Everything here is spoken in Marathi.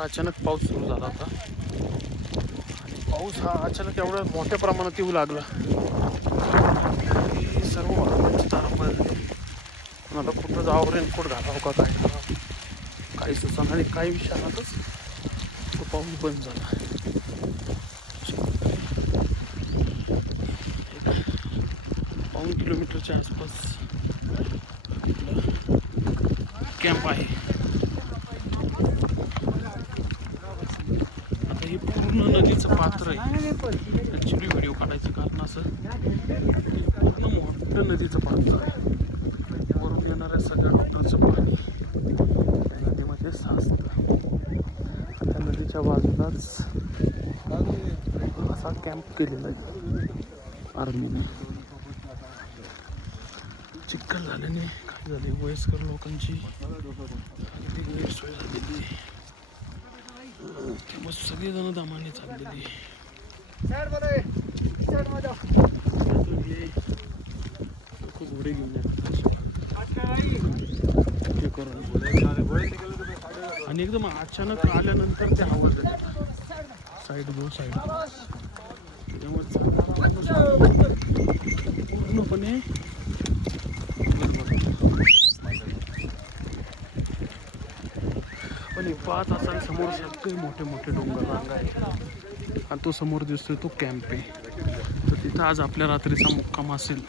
अचानक पाऊस सुरू झाला होता आणि पाऊस हा अचानक एवढ्या मोठ्या प्रमाणात येऊ लागला की सर्व वाहनांची तारा पडली. पण आता कुठं जावं रेनकोट घालावं का काय करावं काही सुचना आणि काही विषयातच तो पाऊस बंद झाला. 1 किलोमीटरच्या आसपास कॅम्प आहे. आता हे पूर्ण नदीचं पात्र आहे. ॲक्च्युली व्हिडिओ काढायचं कारण असं पूर्ण मोठं नदीचं पात्र आहे. वरून येणाऱ्या सगळ्या डॉक्टरचं पाणी नदीमध्ये साचतं. त्या नदीच्या बाजूलाच असा कॅम्प केलेला आहे आर्मीने. चिखल झाल्याने काय झाले वयस्कर लोकांची अगदी गैरसोय झालेली आहे. त्यामुळे सगळेजण दमाने चाललेली. लोक घोडे घेऊन आणि एकदम अचानक आल्यानंतर ते आवाज येते साईड गो साईड. पूर्णपणे पण हे पाहत असाल समोर सगळे मोठे मोठे डोंगर रांग आहे आणि तो समोर दिसतोय तो कॅम्प आहे. तर तिथं आज आपल्या रात्रीचा मुक्काम असेल.